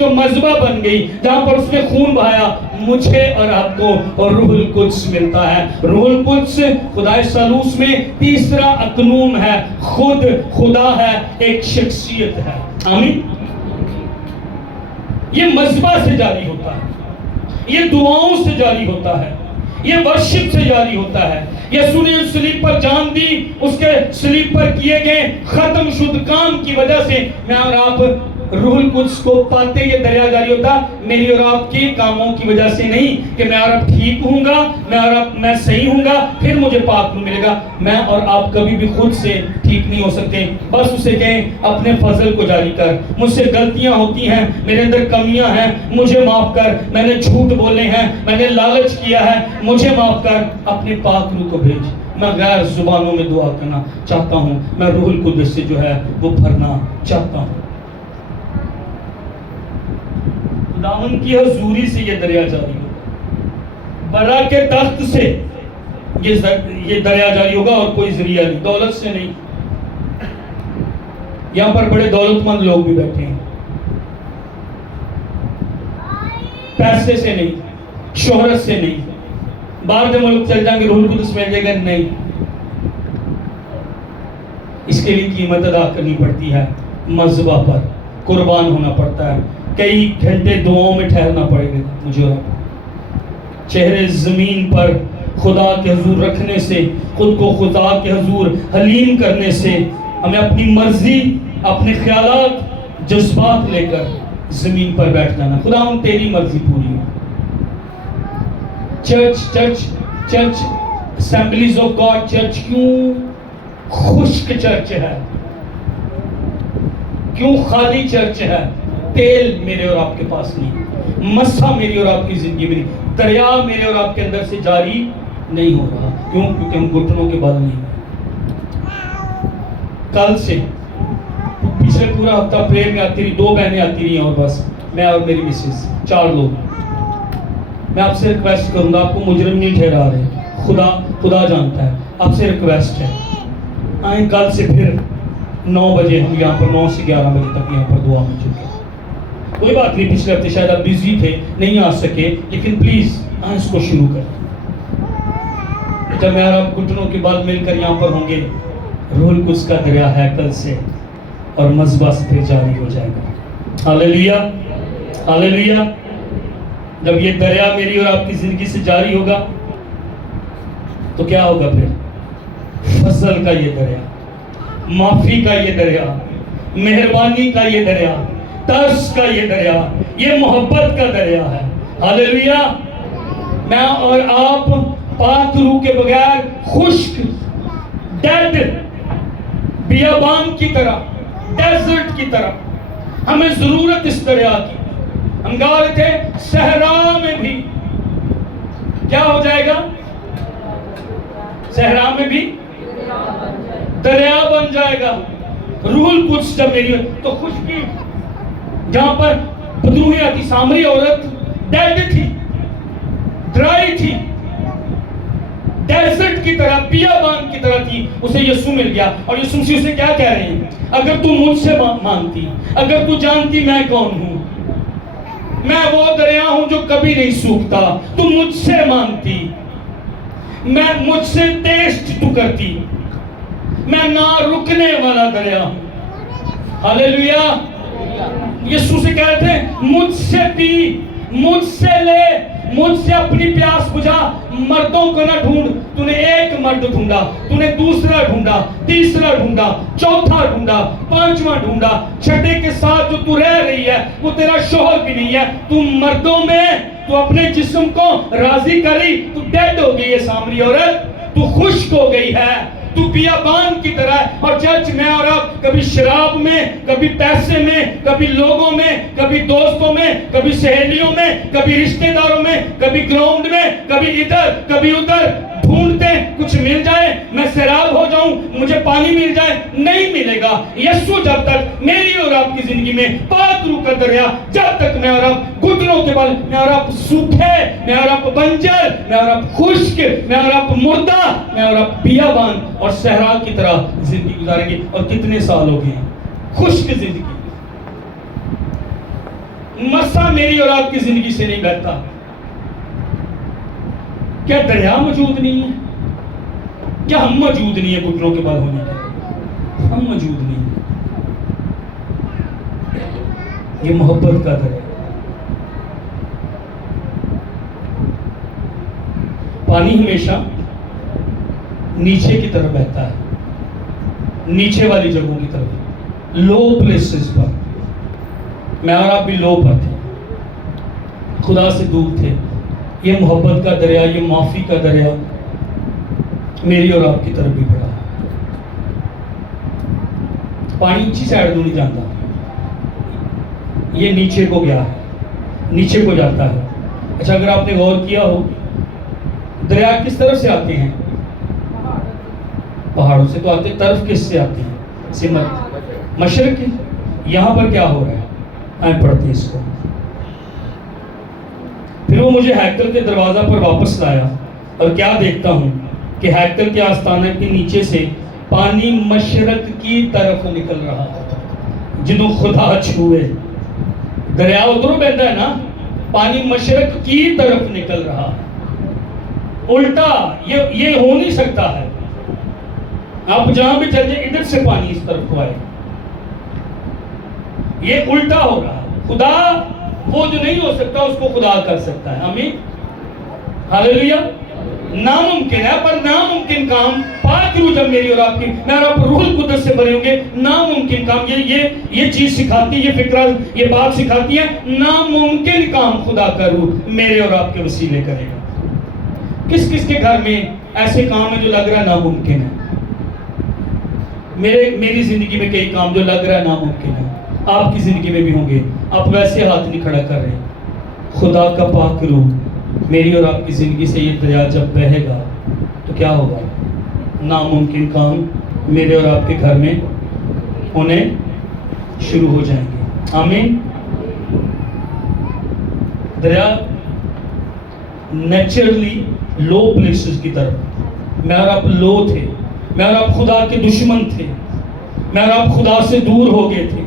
جو مذبح بن گئی، جہاں پر اس نے خون بہایا، مجھے اور آپ کو اور روح القدس ملتا ہے۔ روح القدس خدا ثالوث میں تیسرا اقنوم ہے، خود خدا ہے، ایک شخصیت ہے۔ آمین۔ یہ مذبح سے جاری ہوتا ہے، یہ دعاؤں سے جاری ہوتا ہے، یہ ورشپ سے جاری ہوتا ہے۔ یسوع نے صلیب پر جان دی، اس کے صلیب پر کیے گئے ختم شد کام کی وجہ سے میں اور آپ روح القدس کو پاتے، یہ دریا جاری ہوتا میری اور آپ کے کاموں کی وجہ سے نہیں کہ میں اور آپ ٹھیک ہوں گا، میں صحیح ہوں گا پھر مجھے پاک روح ملے گا۔ میں اور آپ کبھی بھی خود سے ٹھیک نہیں ہو سکتے۔ بس اسے کہیں اپنے فضل کو جاری کر، مجھ سے غلطیاں ہوتی ہیں، میرے اندر کمیاں ہیں، مجھے معاف کر، میں نے جھوٹ بولے ہیں، میں نے لالچ کیا ہے، مجھے معاف کر، اپنے پاک روح کو بھیج۔ میں غیر زبانوں میں دعا کرنا چاہتا ہوں، میں روح القدس سے جو ہے وہ بھرنا چاہتا ہوں۔ خداوند کی حضوری سے یہ دریا جاری ہوگا، برا کے تخت سے یہ دریا جاری ہوگا، اور کوئی ذریعہ نہیں، دولت سے نہیں۔ یہاں پر بڑے دولت مند لوگ بھی بیٹھے ہیں، پیسے سے نہیں، شہرت سے نہیں، باہر کے ملک چل جائیں گے روح القدس مل جائے گا، نہیں۔ اس کے لیے قیمت ادا کرنی پڑتی ہے، مذبح پر قربان ہونا پڑتا ہے، کئی گھنٹے دعاؤں میں ٹھہرنا پڑے گا مجھے اور چہرے زمین پر خدا کے حضور رکھنے سے، خود کو خدا کے حضور حلیم کرنے سے، ہمیں اپنی مرضی، اپنے خیالات، جذبات لے کر زمین پر بیٹھ جانا۔ خدا ہم تیری مرضی پوری ہو۔ Church assemblies of God church کیوں خشک چرچ ہے، کیوں خالی چرچ ہے؟ تیل میرے اور آپ کے پاس نہیں، مسح میری اور آپ کی زندگی میں نہیں، دریا میرے اور آپ کے اندر سے جاری نہیں ہو رہا۔ کیوں؟ کیونکہ ہم گھٹنوں کے بل نہیں۔ کل سے پچھلے پورا ہفتہ پریئر میں آتی رہی، 2 بہنیں آتی رہی ہیں اور بس میں اور میری مسز، 4 لوگ۔ میں آپ سے ریکویسٹ کروں گا، آپ کو مجرم نہیں ٹھہرا رہے، خدا جانتا ہے، آپ سے ریکویسٹ ہے آئیں کل سے پھر 9 بجے ہم یہاں پر 9 سے 11 بجے تک یہاں پر دعا میں چلیں۔ کوئی بات نہیں، پچھلے ہفتے شاید آپ بزی تھے، نہیں آ سکے، لیکن پلیز آئیں اس کو شروع کریں۔ جب میں اور آپ گھٹنوں کے بعد مل کر یہاں پر ہوں گے، روح القدس کا دریا ہے کل سے اور مذبح سے پھر جاری ہو جائے گا۔ ہاللیلویا، ہاللیلویا۔ جب یہ دریا میری اور آپ کی زندگی سے جاری ہوگا تو کیا ہوگا پھر؟ فضل کا یہ دریا، معافی کا یہ دریا، مہربانی کا یہ دریا، ترس کا یہ دریا، یہ محبت کا دریا ہے۔ ہاللیلویا۔ میں اور آپ پاک روح کے بغیر خشک، ڈیڈ، بیابان کی طرح، ڈیزرٹ کی طرح، ہمیں ضرورت اس دریا کی۔ ہم گا رہے تھے صحرا میں بھی کیا ہو جائے گا؟ صحرا میں بھی دریا بن جائے گا۔ روح القدس جب میری تو خشکی، جہاں پر بدروہی آتی، سامری عورت ڈیڈ تھی، ڈرائی تھی، ڈیزرٹ کی طرح، بیابان کی طرح تھی، اسے یسوع مل گیا، اور یسوع مسیح اسے کیا کہہ رہے ہیں؟ اگر تو مجھ سے مانتی، اگر تو جانتی میں کون ہوں، میں وہ دریا ہوں جو کبھی نہیں سوکھتا، تو مجھ سے مانتی، میں مجھ سے ٹیسٹ تو کرتی، میں نہ رکنے والا دریا ہوں۔ ہاللیلویا۔ یسوع سے کہتے ہیں مجھ سے پی، مجھ سے لے، مجھ سے اپنی پیاس بجھا۔ مردوں کو نہ ڈھونڈ، تو نے ایک مرد ڈھونڈا، تو نے دوسرا ڈھونڈا، تیسرا ڈھونڈا، چوتھا ڈھونڈا، پانچواں ڈھونڈا، چھٹے کے ساتھ جو تو رہ رہی ہے وہ تیرا شوہر بھی نہیں ہے۔ تو مردوں میں تو اپنے جسم کو راضی کری، تو ڈیڈ ہو گئی ہے سامری عورت، تو خشک ہو گئی ہے، تو بیابان کی طرح ہے۔ اور چرچ میں اور آپ کبھی شراب میں، کبھی پیسے میں، کبھی لوگوں میں، کبھی دوستوں میں، کبھی سہیلیوں میں، کبھی رشتہ داروں میں، کبھی گراؤنڈ میں، کبھی ادھر کبھی ادھر ڈھونڈتے کچھ مل جائے، میں سیراب ہو جاؤں، مجھے پانی مل جائے، نہیں ملے گا۔ یسوع جب تک میری اور آپ کی زندگی میں پاک روح کا دریا، جب تک میں اور آپ گھٹنوں کے بل، میں اور آپ سوکھے، میں اور آپ بنجر، میں اور آپ خشک، میں اور آپ مردہ، میں اور آپ بیابان اور صحرا کی طرح زندگی گزاریں گے۔ اور کتنے سال ہو گئے ہیں خشک زندگی، مسا میری اور آپ کی زندگی سے نہیں بہتا؟ کیا دریا موجود نہیں ہے؟ کیا ہم موجود نہیں ہیں گھٹنوں کے بل ہونے کے؟ ہم موجود نہیں ہیں۔ یہ محبت کا دریا، پانی ہمیشہ نیچے کی طرف بہتا ہے، نیچے والی جگہوں کی طرف، لو پلیسز پر۔ میں اور آپ بھی لو پر تھے، خدا سے دور تھے۔ یہ محبت کا دریا، یہ معافی کا دریا میری اور آپ کی طرف بھی بڑھا ہے۔ پانی اچھی سائڈ نہیں جاتا، یہ نیچے کو گیا ہے، نیچے کو جاتا ہے۔ اچھا، اگر آپ نے غور کیا ہو، دریا کس طرف سے آتے ہیں؟ پہاڑوں سے تو آتے، طرف کس سے آتے ہیں؟ سمت مشرق کی۔ یہاں پر کیا ہو رہا ہے؟ آئیں پڑھتے ہیں اس کو۔ پھر وہ مجھے ہیکل کے دروازہ پر واپس لایا، اور کیا دیکھتا ہوں کہ ہیکل کے آستانے کے نیچے سے پانی مشرق کی طرف نکل رہا ہے۔ جنوں خدا چھوئے، دریا ادھروں بہتا ہے نا، پانی مشرق کی طرف نکل رہا ہے۔ الٹا یہ ہو نہیں سکتا ہے، آپ جہاں بھی چل جائیں ادھر سے پانی اس طرف کو آئے، یہ الٹا ہو رہا ہے۔ خدا وہ جو نہیں ہو سکتا اس کو خدا کر سکتا ہے۔ آمین، ہاللیلویہ۔ ناممکن ہے، پر ناممکن کام پاک روح جب میری اور آپ کی، میں اور آپ روح القدس سے بھرے ہوں گے، ناممکن کام یہ چیز سکھاتی ہے، یہ فکرہ یہ بات سکھاتی ہے، ناممکن کام خدا کا روح میرے اور آپ کے وسیلے کرے گا۔ کس کس کے گھر میں ایسے کام ہیں جو لگ رہا ہے ناممکن ہے؟ میری زندگی میں کئی کام جو لگ رہا ہے ناممکن ہے، آپ کی زندگی میں بھی ہوں گے۔ آپ ویسے ہاتھ نہیں کھڑا کر رہے، خدا کا پاک روح میری اور آپ کی زندگی سے یہ دریا جب بہے گا تو کیا ہوگا؟ ناممکن کام میرے اور آپ کے گھر میں ہونے شروع ہو جائیں گے۔ آمین۔ دریا نیچرلی لو پلیسز کی طرف، میں اور آپ لو تھے، میں اور آپ خدا کے دشمن تھے، میں اور آپ خدا سے دور ہو گئے تھے،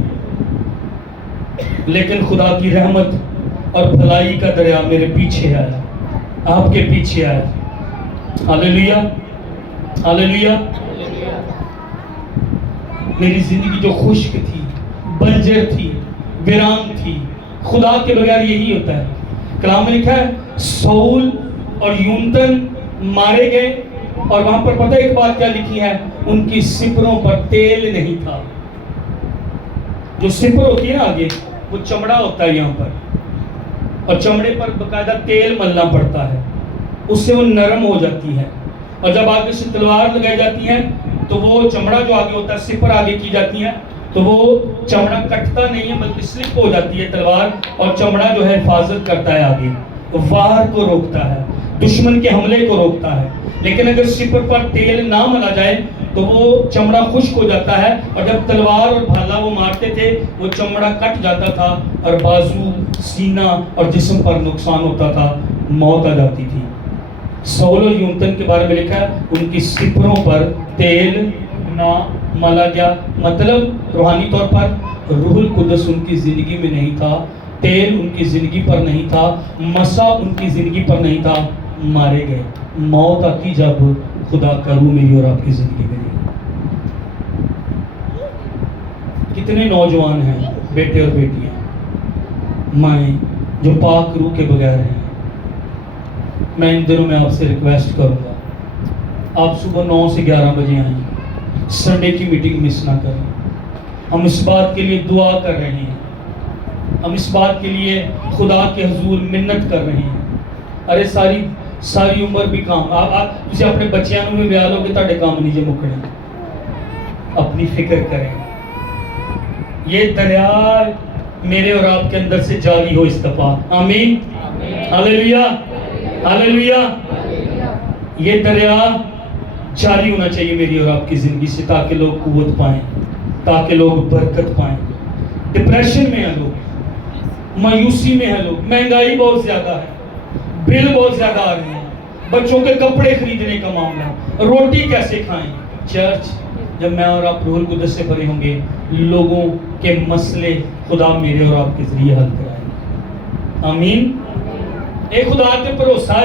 لیکن خدا کی رحمت اور بھلائی کا دریا میرے پیچھے آیا، آپ کے پیچھے آیا۔ ہاللیلویہ، ہاللیلویہ۔ میری زندگی جو خشک تھی، بنجر تھی، ویران تھی، خدا کے بغیر یہی ہوتا ہے۔ کلام میں لکھا ہے سول اور یونتن مارے گئے، اور وہاں پر پتہ ایک بات کیا لکھی ہے؟ ان کی سپروں پر تیل نہیں تھا۔ جو سپر ہوتی ہے نا آگے، وہ چمڑا ہوتا ہے یہاں پر، اور چمڑے پر باقاعدہ تیل ملنا پڑتا ہے، اس سے وہ نرم ہو جاتی ہے، اور جب آگے سے تلوار لگائی جاتی ہے تو وہ چمڑا جو آگے ہوتا ہے، سپر آگے کی جاتی ہے تو وہ چمڑا کٹتا نہیں ہے بلکہ سلپ ہو جاتی ہے تلوار، اور چمڑا جو ہے حفاظت کرتا ہے، آگے وار کو روکتا ہے، دشمن کے حملے کو روکتا ہے۔ لیکن اگر سپر پر تیل نہ ملا جائے تو وہ چمڑا خشک ہو جاتا ہے، اور جب تلوار اور بھالا وہ مارتے تھے وہ چمڑا کٹ جاتا تھا، اور بازو، سینہ اور جسم پر نقصان ہوتا تھا، موت آ جاتی تھی۔ سول اور یونتن کے بارے میں لکھا ہے ان کی سپروں پر تیل نہ ملا گیا، مطلب روحانی طور پر روح القدس ان کی زندگی میں نہیں تھا، تیل ان کی زندگی پر نہیں تھا، مسا ان کی زندگی پر نہیں تھا، مارے گئے۔ موت آتی جب خدا کا روح میری اور آپ کی زندگی میں نہیں۔ کتنے نوجوان ہیں، بیٹے اور بیٹیاں، مائیں جو پاک روح کے بغیر ہیں۔ میں ان دنوں میں آپ سے ریکویسٹ کروں گا، آپ صبح 9 سے 11 بجے آئیں، سنڈے کی میٹنگ مس نہ کریں۔ ہم اس بات کے لیے دعا کر رہے ہیں، ہم اس بات کے لیے خدا کے حضور منت کر رہے ہیں۔ ارے ساری عمر بھی کام، تسی اپنے بچیاں میں بیان ہو کہ تاڑے کام نہیں جے مکنے، اپنی فکر کریں۔ یہ دریا میرے اور آپ کے اندر سے جاری ہو اس دفعہ۔ آمین، ہاللیلویہ، ہاللیلویہ۔ یہ دریا جاری ہونا چاہیے میری اور آپ کی زندگی سے، تاکہ لوگ قوت پائیں، تاکہ لوگ برکت پائیں۔ ڈپریشن میں ہیں لوگ، مایوسی میں ہیں لوگ، مہنگائی بہت زیادہ ہے، بل بہت زیادہ آ رہے ہیں، بچوں کے کپڑے خریدنے کا معاملہ، روٹی کیسے کھائیں۔ چرچ، جب میں اور آپ روح القدس سے بھرے ہوں گے، لوگوں کے مسئلے خدا میرے اور آپ کے ذریعے حل کرائیں گے۔ آمین۔ اے خدا تے بھروسہ ہے